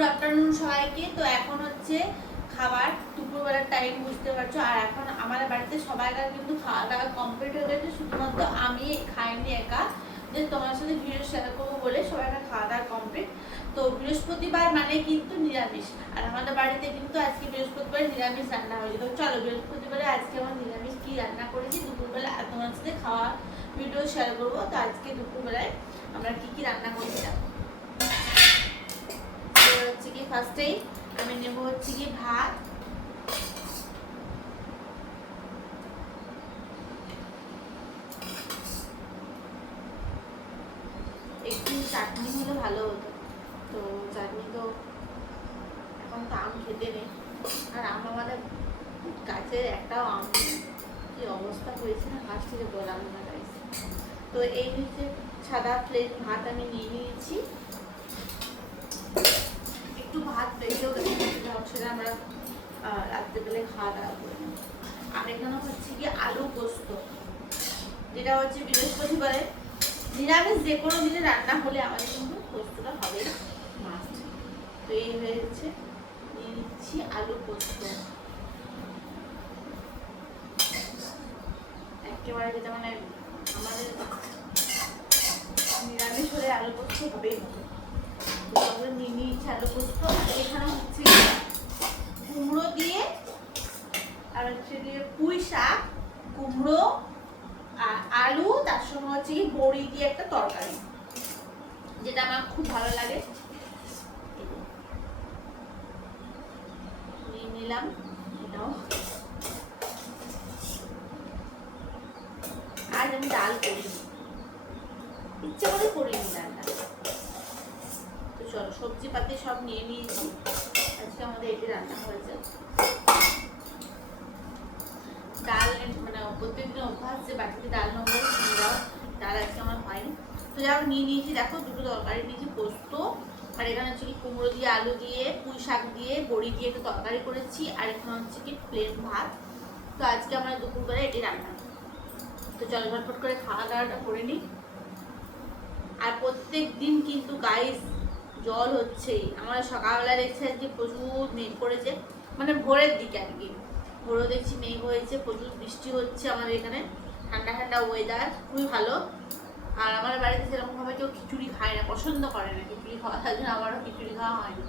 Good afternoon সবাইকে। তো এখন হচ্ছে খাবার দুপুরবেলার টাইম, বুঝতে পারছো। আর এখন আমাদের বাড়িতে সবাইকার কিন্তু খাওয়া দাওয়া কমপ্লিট হয়ে গেছে, শুধুমাত্র আমি খাইনি একা, যে তোমার সাথে ভিডিও শেয়ার করবো বলে সবাইকার খাওয়া দাওয়া কমপ্লিট। তো বৃহস্পতিবার মানে কিন্তু নিরামিষ, আর আমাদের বাড়িতে কিন্তু আজকে বৃহস্পতিবার নিরামিষ রান্না হয়েছে। তো চলো বৃহস্পতিবারে আজকে আমার নিরামিষ কি রান্না করেছি দুপুরবেলা আর তোমার সাথে খাওয়া ভিডিও শেয়ার করবো। তো আজকে দুপুরবেলায় আমরা কি রান্না করেছিলাম হচ্ছে কি, ফার্স্টেই আমি নেব হচ্ছে কি ভাত, একটু চাটনি হলে ভালো হতো। তো চাটনি তো এখন তো আম খেতে নেই, আর আম আমাদের গাছের একটাও আম নেই। কি অবস্থা হয়েছে না, গাছ থেকে বলানো না গাইছে। তো এই হচ্ছে সাদা প্লেন ভাত আমি নিয়ে নিয়েছি, একটু ভাত বেঁচেও গেছে, সেটা আমরা রাত্রেবেলায় খাওয়া দাওয়া করি। আর এখানে হচ্ছে কি আলু পোস্ত, যেটা হচ্ছে বৃহস্পতিবারে নিরামিষ যে কোনো দিনে রান্না হলে আমাদের কিন্তু পোস্তটা হবে মাস্ট। তো এই হয়েছে, নিয়ে নিচ্ছি আলু পোস্ত, একেবারে যেটা মানে আমাদের নিরামিষ হলে আলু পোস্ত হবেই হবে। নিয়ে নিচ্ছি আলু পোস্ত। আর এখানে হচ্ছে কুমড়ো দিয়ে, আর হচ্ছে দিয়ে পুঁই শাক, কুমড়ো আর আলু, তার সঙ্গে হচ্ছে কি বড়ি দিয়ে একটা তরকারি, যেটা আমার খুব ভালো লাগে। নিয়ে নিলাম এটাও। আজ আমি ডাল করিনি, ইচ্ছে করে করিনি ডালটা। তো চলো সবজি পাতি সব নিয়ে নিয়েছি, আজকে আমাদের এটি রান্না হয়েছে। ডাল মানে প্রত্যেকদিন অভ্যাস যে বাড়িতে ডাল নম্বর দাও, ডাল আজকে আমার হয়নি। তো যাই হোক নিয়ে নিয়েছি, দেখো দুটো তরকারি নিয়েছি, পোস্ত, আর এখানে হচ্ছে কি কুমড়ো দিয়ে আলু দিয়ে পুঁই শাক দিয়ে বড়ি দিয়ে একটা তরকারি করেছি, আর এখানে হচ্ছে কি প্লেন ভাত। তো আজকে আমরা দুপুরবেলা এটি রান্না। তো চলো ঝটফট করে খাওয়া দাওয়াটা করে নিই। আর প্রত্যেক দিন কিন্তু গাইস জল হচ্ছেই। আমরা সকালবেলা দেখছি আজকে প্রচুর মেঘ করেছে, মানে ভোরের দিকে আর কি, ভোরও দেখছি মেঘ হয়েছে, প্রচুর বৃষ্টি হচ্ছে আমাদের এখানে, ঠান্ডা ঠান্ডা ওয়েদার, খুবই ভালো। আর আমার বাড়িতে সেরকমভাবে কেউ খিচুড়ি খায় না, পছন্দ করে না খিচুড়ি খাওয়া, তার জন্য আমারও খিচুড়ি খাওয়া হয় না।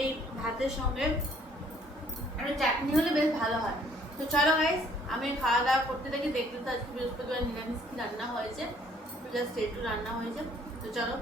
এই ভাতের সঙ্গে একটু চাটনি হলে বেশ ভালো হয়। তো চলো গাইস, আমি খাওয়া দাওয়া করতে থাকি, দেখতে তো আজকে বৃহস্পতিবার নিরামিষ কি রান্না হয়েছে, জাস্ট একটু রান্না হয়েছে। তো চলো